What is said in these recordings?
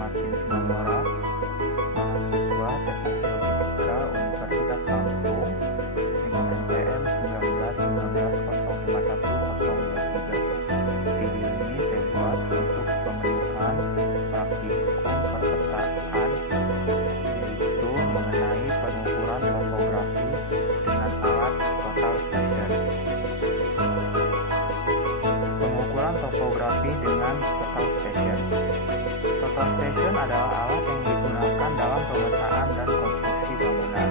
Martin Simanjorang, mahasiswa Teknik Geofisika Universitas Lampung dengan NPM 1919051023. Video ini saya buat untuk pemenuhan praktikum persertaan, yaitu mengenai pengukuran topografi dengan alat total station. Pengukuran topografi dengan total station. Total station adalah alat yang digunakan dalam pemetaan dan konstruksi bangunan.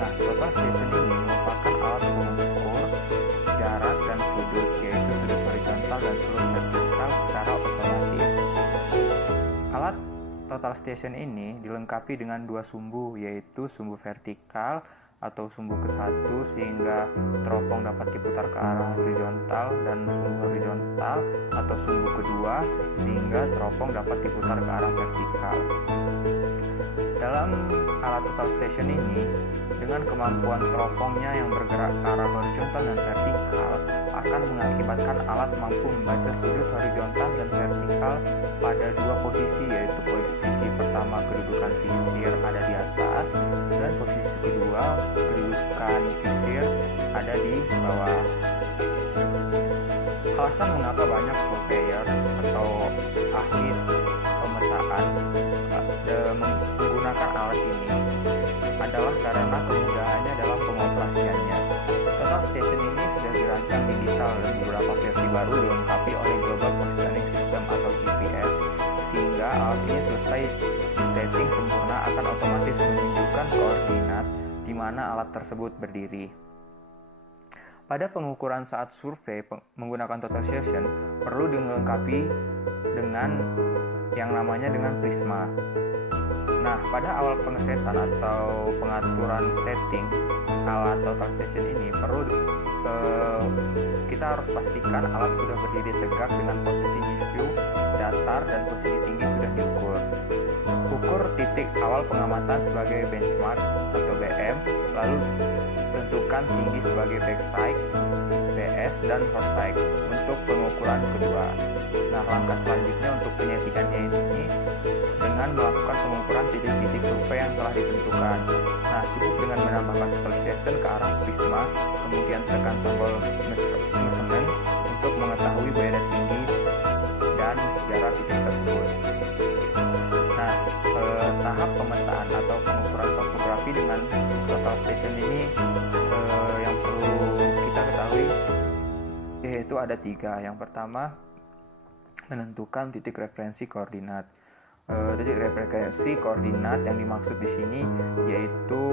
Nah, total station ini merupakan alat pengukur jarak dan sudut, yaitu sudut horizontal dan sudut vertikal secara otomatis. Alat total station ini dilengkapi dengan dua sumbu, yaitu sumbu vertikal atau sumbu ke-1 sehingga teropong dapat diputar ke arah horizontal, dan sumbu horizontal atau sumbu kedua sehingga teropong dapat diputar ke arah vertikal. Dalam alat total station ini, dengan kemampuan teropongnya yang bergerak ke arah horizontal dan vertikal, akan mengakibatkan alat mampu membaca sudut horizontal dan vertikal pada dua posisi, yaitu posisi pertama kedudukan visir ada di atas dan posisi kedua kedudukan visir ada di bawah. Alasan mengapa banyak surveyor atau ahli pemetaan menggunakan alat ini adalah karena kemudahannya dalam pengoperasiannya. Total station ini sudah dirancang digital dan beberapa versi baru dilengkapi oleh Global Positioning System atau GPS, sehingga alat ini selesai disetting sempurna akan otomatis menunjukkan koordinat di mana alat tersebut berdiri. Pada pengukuran saat survei menggunakan total station perlu dilengkapi dengan yang namanya dengan prisma. Nah, pada awal pengesetan atau pengaturan setting alat total station ini kita harus pastikan alat sudah berdiri tegak dengan posisi view datar dan posisi tinggi sudah diukur. Ukur titik awal pengamatan sebagai benchmark atau BM, lalu tentukan tinggi sebagai backside, BS, dan forside untuk pengukuran kedua. Nah, langkah selanjutnya untuk penyetikannya ini dengan melakukan pengukuran titik-titik survei yang telah ditentukan. Nah, cukup dengan menambahkan total station ke arah prisma, kemudian tekan tombol measurement untuk mengetahui beda tinggi dan jarak titik tersebut. Nah, tahap pemetaan atau pengukuran topografi dengan total station ini yang perlu kita ketahui yaitu ada 3. Yang pertama, menentukan titik referensi koordinat. Titik referensi koordinat yang dimaksud di sini yaitu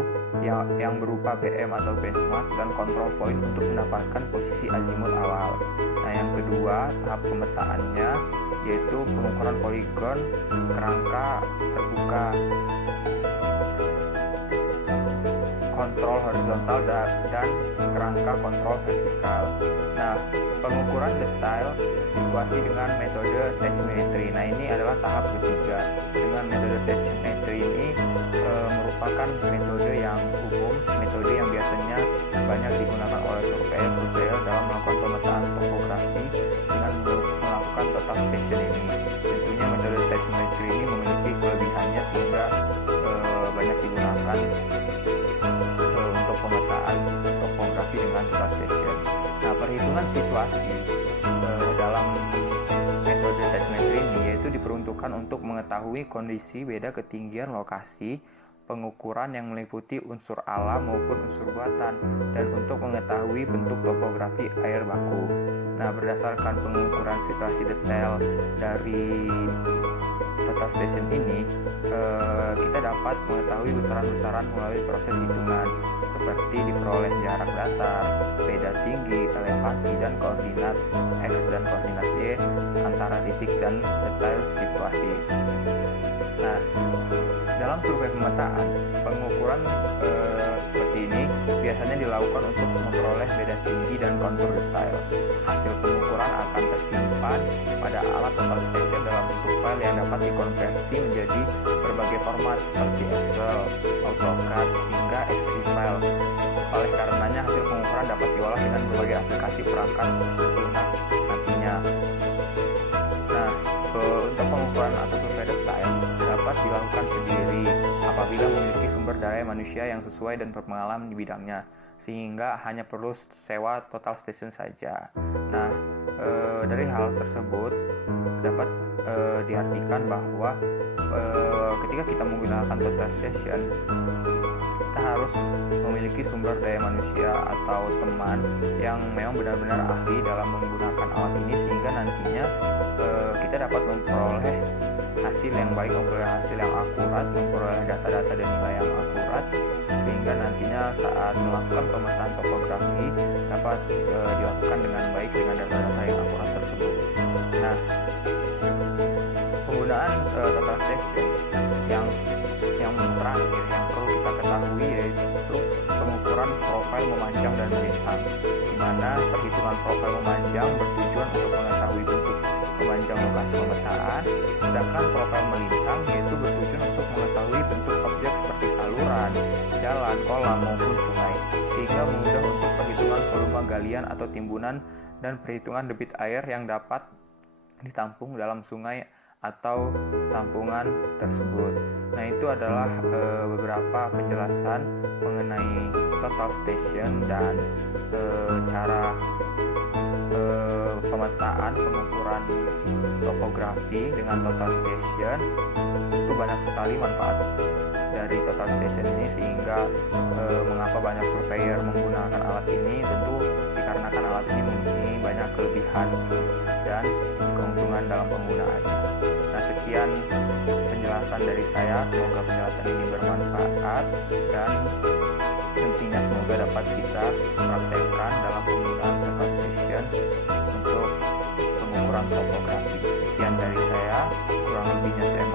yang berupa BM atau benchmark dan control point untuk mendapatkan posisi azimut awal. Nah, yang kedua, tahap pemetaannya yaitu pengukuran poligon kerangka terbuka, kontrol horizontal dan kerangka kontrol vertikal. Nah, pengukuran detail situasi dengan metode tachymetry. Nah, ini adalah tahap ketiga. Dengan metode tachymetry ini merupakan metode yang umum, metode yang biasanya banyak digunakan oleh surveyor dalam melakukan pemetaan topografi dengan melakukan total station ini. Tentunya metode tachymetry ini memiliki kelebihannya sehingga banyak digunakan untuk pemetaan topografi dengan total station. Nah, perhitungan situasi dalam metode tachymetry ini yaitu diperuntukkan untuk mengetahui kondisi beda ketinggian lokasi pengukuran yang meliputi unsur alam maupun unsur buatan, dan untuk mengetahui bentuk topografi air baku. Nah, berdasarkan pengukuran situasi detail dari total station ini, kita dapat mengetahui besaran-besaran melalui proses hitungan seperti diperoleh jarak datar, beda tinggi, elevasi, dan koordinat X dan koordinat Y antara titik dan detail situasi. Nah, dalam survei pemetaan, pengukuran seperti ini biasanya dilakukan untuk memperoleh beda tinggi dan kontur detail. Hasil pengukuran akan tersimpan pada alat total station dalam bentuk file yang dapat dikonversi menjadi berbagai format seperti Excel, AutoCAD, hingga S3 file. Oleh karenanya, hasil pengukuran dapat diolah dengan berbagai aplikasi perangkat lunak nantinya. Nah, Untuk pengukuran atau survei detail dapat dilakukan sendiri apabila memiliki sumber daya manusia yang sesuai dan berpengalaman di bidangnya, sehingga hanya perlu sewa total station saja. Nah, dari hal tersebut dapat diartikan bahwa ketika kita menggunakan total station, kita harus memiliki sumber daya manusia atau teman yang memang benar-benar ahli dalam menggunakan alat ini, sehingga nantinya kita dapat memperoleh hasil yang baik, memperoleh hasil yang akurat, memperoleh data-data dan nilai yang akurat, sehingga nantinya saat melakukan pemetaan topografi dapat dilakukan dengan baik dengan data-data yang akurat tersebut. Nah, penggunaan total station yang terakhir yang perlu kita ketahui yaitu pengukuran profil memanjang dan melintang, di mana perhitungan profil memanjang bertujuan untuk mengetahui bentuk memanjang lokasi pemetaan, sedangkan profil melintang yaitu bertujuan untuk mengetahui bentuk objek seperti saluran, jalan, kolam maupun sungai, sehingga mudah untuk perhitungan volume galian atau timbunan dan perhitungan debit air yang dapat ditampung dalam sungai atau tampungan tersebut. Nah, itu adalah beberapa penjelasan mengenai total station dan cara pemetaan pengukuran topografi dengan total station. Itu banyak sekali manfaat dari total station ini, sehingga mengapa banyak surveyor menggunakan alat ini, tentu dikarenakan alat ini mempunyai banyak kelebihan dan keuntungan dalam penggunaannya. Nah, sekian penjelasan dari saya, semoga penjelasan ini bermanfaat dan nantinya semoga dapat kita praktekkan dalam penggunaan total station untuk pengukuran topografi. Sekian dari saya, kurang lebihnya saya